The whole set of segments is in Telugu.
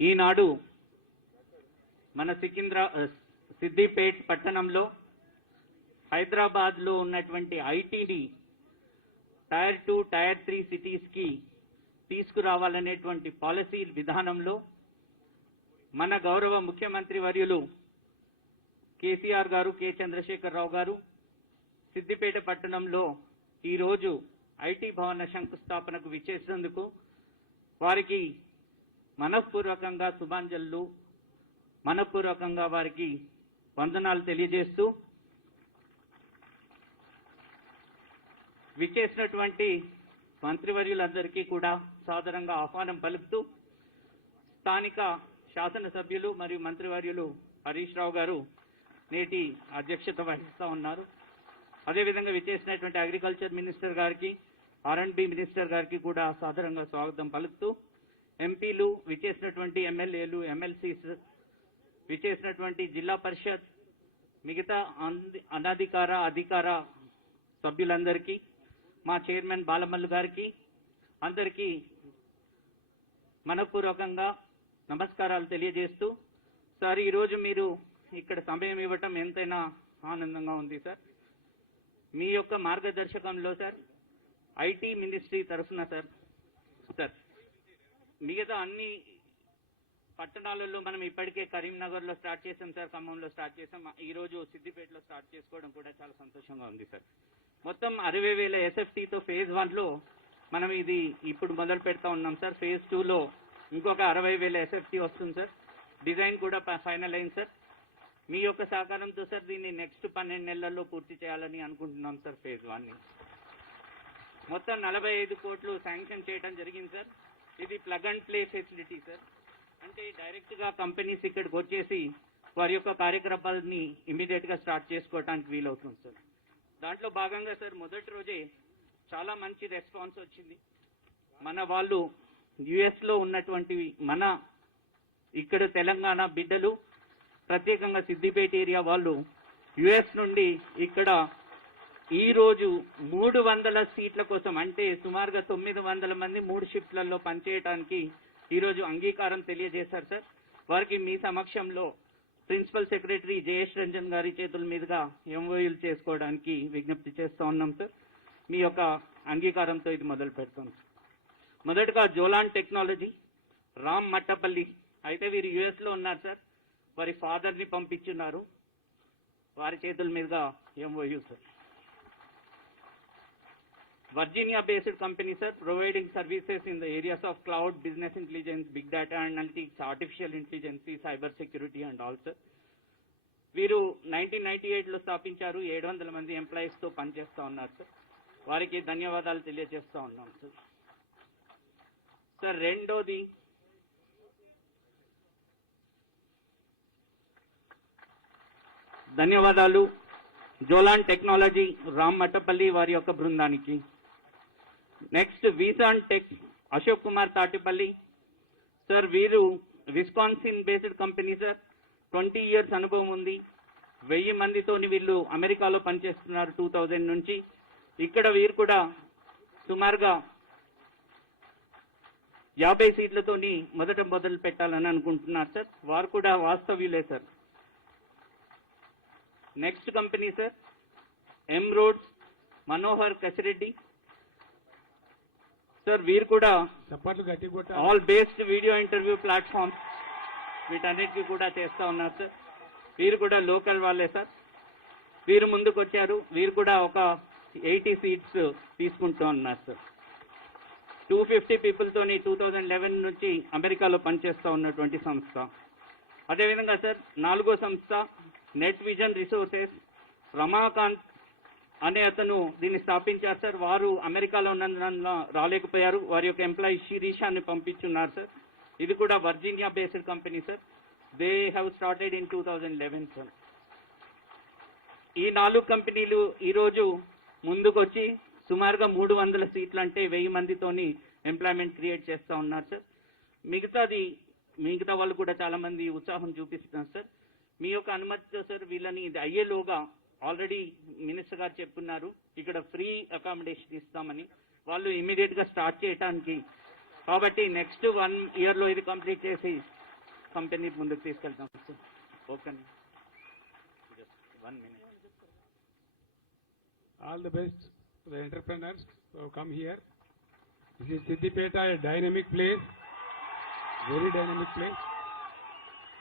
ఈనాడు మన సిద్దిపేట్ పట్టణంలో హైదరాబాద్లో ఉన్నటువంటి ఐటీని టైర్ 2, టైర్ 3 సిటీస్కి తీసుకురావాలనేటువంటి పాలసీ విధానంలో మన గౌరవ ముఖ్యమంత్రి వర్యులు కేసీఆర్ గారు, కె చంద్రశేఖరరావు గారు సిద్దిపేట పట్టణంలో ఈరోజు ఐటీ భవన శంకుస్థాపనకు విచ్చేసినందుకు వారికి మనఃపూర్వకంగా శుభాంజలు, మనఃపూర్వకంగా వారికి వందనాలు తెలియజేస్తూ విచ్చేసినటువంటి మంత్రివర్యులందరికీ కూడా సాదరంగా ఆహ్వానం పలుకుతూ స్థానిక శాసనసభ్యులు మరియు మంత్రివర్యులు హరీష్ రావు గారు నేటి అధ్యక్షత వహిస్తూ ఉన్నారు. అదేవిధంగా విచ్చేసినటువంటి అగ్రికల్చర్ మినిస్టర్ గారికి, R&B మినిస్టర్ గారికి కూడా సాదరంగా స్వాగతం పలుకుతూ ఎంపీలు, విచ్చేసినటువంటి ఎమ్మెల్యేలు, ఎమ్మెల్సీస్, విచ్చేసినటువంటి జిల్లా పరిషత్, మిగతా అధికార సభ్యులందరికీ, మా చైర్మన్ బాలమల్లు గారికి అందరికీ మనపూర్వకంగా నమస్కారాలు తెలియజేస్తూ, సార్ ఈరోజు మీరు ఇక్కడ సమయం ఇవ్వటం ఎంతైనా ఆనందంగా ఉంది సార్. మీ యొక్క మార్గదర్శకంలో సార్ ఐటీ మినిస్ట్రీ తరఫున సార్ మిగతా అన్ని పట్టణాలలో మనం ఇప్పటికే కరీంనగర్లో స్టార్ట్ చేసాం సార్, ఖమ్మంలో స్టార్ట్ చేసాం, ఈరోజు సిద్దిపేటలో స్టార్ట్ చేసుకోవడం కూడా చాలా సంతోషంగా ఉంది సార్. మొత్తం 60,000 SFTతో ఫేజ్ 1లో మనం ఇది ఇప్పుడు మొదలు పెడతా ఉన్నాం సార్. ఫేజ్ 2లో ఇంకొక 60,000 SFT వస్తుంది సార్. డిజైన్ కూడా ఫైనల్ అయింది సార్. మీ యొక్క సహకారంతో సార్ దీన్ని నెక్స్ట్ 12 నెలల్లో పూర్తి చేయాలని అనుకుంటున్నాం సార్. ఫేజ్ 1ని మొత్తం 45 కోట్లు శాంక్షన్ చేయడం జరిగింది సార్. ఇది plug and play facility sir. అంటే డైరెక్ట్గా కంపెనీస్ ఇక్కడికి వచ్చేసి వారి యొక్క కార్యకలాపాలని ఇమీడియట్గా స్టార్ట్ చేసుకోవడానికి వీలవుతుంది సార్. దాంట్లో భాగంగా సార్ మొదటి రోజే చాలా మంచి రెస్పాన్స్ వచ్చింది. మన వాళ్ళు యుఎస్లో ఉన్నటువంటి మన ఇక్కడ తెలంగాణ బిడ్డలు, ప్రత్యేకంగా సిద్దిపేట ఏరియా వాళ్ళు యుఎస్ నుండి ఇక్కడ ఈరోజు 300 సీట్ల కోసం, అంటే సుమారుగా 900 మంది 3 షిఫ్ట్లలో పనిచేయడానికి ఈరోజు అంగీకారం తెలియజేశారు సార్. వారికి మీ సమక్షంలో ప్రిన్సిపల్ సెక్రటరీ జయేష్ రంజన్ గారి చేతుల మీదుగా ఎంఓయూలు చేసుకోవడానికి విజ్ఞప్తి చేస్తూ ఉన్నాం సార్. మీ యొక్క అంగీకారంతో ఇది మొదలు పెడతాం. మొదటగా జోలాన్ టెక్నాలజీ, రామ్ మట్టపల్లి, అయితే వీరు యుఎస్లో ఉన్నారు సార్. వారి ఫాదర్ని పంపించున్నారు, వారి చేతుల మీదుగా MoU sir. Virginia based company sir, providing services in the areas of cloud, business intelligence, big data analytics, artificial intelligence, cyber security and all sir. వీరు 1998లో స్థాపించారు. 700 మంది ఎంప్లాయీస్ తో పనిచేస్తూ ఉన్నారు సార్. వారికి ధన్యవాదాలు తెలియజేస్తూ ఉన్నాం సార్. సార్ రెండోది ధన్యవాదాలు జోలాన్ టెక్నాలజీ, రామ్ మట్టపల్లి వారి యొక్క బృందానికి. నెక్స్ట్ వీసాన్ టెక్, అశోక్ కుమార్ తాటిపల్లి సార్. వీరు Wisconsin based company sir. 20 years అనుభవం ఉంది. 1000 మందితోని వీళ్ళు అమెరికాలో పనిచేస్తున్నారు 2000 నుంచి. ఇక్కడ వీరు కూడా సుమారుగా 50 సీట్లతోని మొదలు పెట్టాలని అనుకుంటున్నారు సార్. వారు కూడా వాస్తవ్యులే సార్. నెక్స్ట్ కంపెనీ సార్ ఎం రోడ్స్, మనోహర్ కసిరెడ్డి సార్. వీరు కూడా all based video interview platforms వీటన్నిటికీ కూడా చేస్తూ ఉన్నారు సార్. వీరు కూడా లోకల్ వాళ్ళే సార్. వీరు ముందుకు వచ్చారు. వీరు కూడా ఒక 80 సీట్స్ తీసుకుంటూ ఉన్నారు సార్. 250 పీపుల్తోని 2011 నుంచి అమెరికాలో పనిచేస్తూ ఉన్నటువంటి సంస్థ. అదేవిధంగా సార్ 4వ సంస్థ నెట్ విజన్ రిసోర్సెస్, రమాకాంత్ అనే అతను దీన్ని స్థాపించారు సార్. వారు అమెరికాలో ఉన్నందున రాలేకపోయారు. వారి యొక్క ఎంప్లాయీ శిరీషాన్ని పంపించున్నారు సార్. ఇది కూడా Virginia based company sir. They have started in 2011 sir. ఈ 4 కంపెనీలు ఈరోజు ముందుకొచ్చి సుమారుగా 300 సీట్లు, అంటే 1000 మందితోని ఎంప్లాయ్మెంట్ క్రియేట్ చేస్తూ ఉన్నారు సార్. మిగతా వాళ్ళు కూడా చాలా మంది ఉత్సాహం చూపిస్తున్నారు సార్. మీ యొక్క అనుమతితో సార్ వీళ్ళని ఇది అయ్యేలోగా ఆల్రెడీ మినిస్టర్ గారు చెప్పున్నారు ఇక్కడ ఫ్రీ అకామిడేషన్ ఇస్తామని. వాళ్ళు ఇమీడియట్ గా స్టార్ట్ చేయడానికి, కాబట్టి నెక్స్ట్ 1 year లో ఇది కంప్లీట్ చేసి కంపెనీ ముందుకు తీసుకెళ్తాం. Okay, just 1 minute. All the best to the entrepreneurs who have come here. This is Siddipeta, a dynamic place, very dynamic place,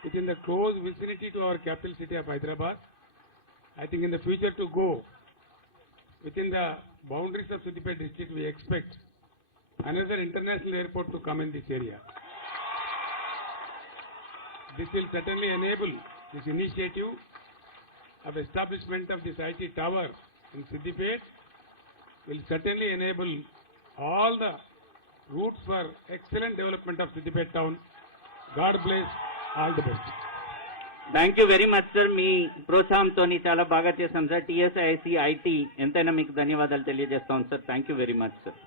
within the close vicinity to our capital city of Hyderabad. I think in the future to go, within the boundaries of Siddipeta district, we expect another international airport to come in this area. This will certainly enable this initiative of establishment of this IT tower in Siddipet, will certainly enable all the routes for excellent development of Siddipet town. God bless, all the best. Thank you very much sir. మీ ప్రోత్సాహంతో చాలా బాగా చేశాం సార్. TSIC IT ఎంతైనా మీకు ధన్యవాదాలు తెలియజేస్తాం sir. Thank you very much sir.